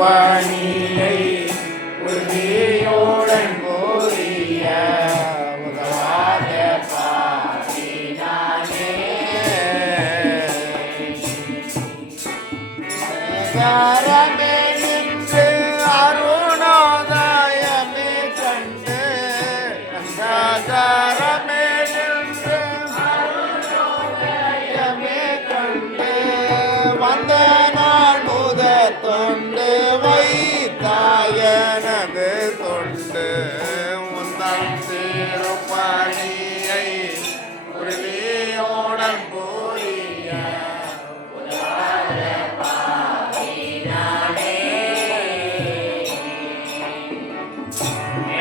வானிலை உறுதியோடன் கூறிய உதவாத பாடினானே சரமே நின்று அருணோதயமே கண்டு சரமே நின்று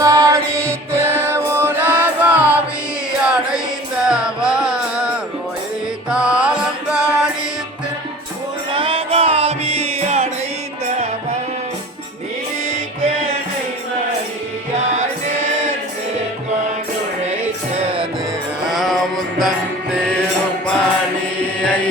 விசாரித்து உலகாவி அடைந்தவர். காலம் கழித்து உலகாவி அடைந்தவர். உழைத்தது உந்தன் திருப்பணியை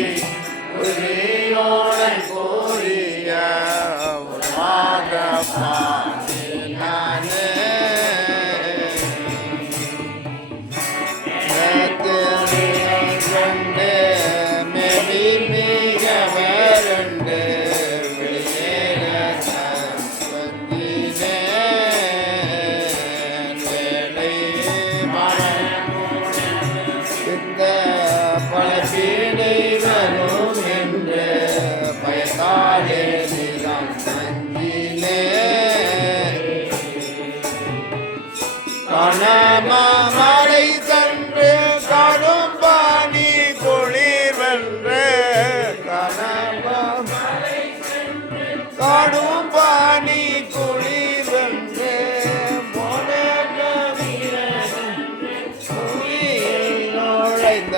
மணமலை சென்று கடும் பாணி குளிர்வென்று. கணமலை கடும் பாணி குளிர்வென்று. நுழைந்த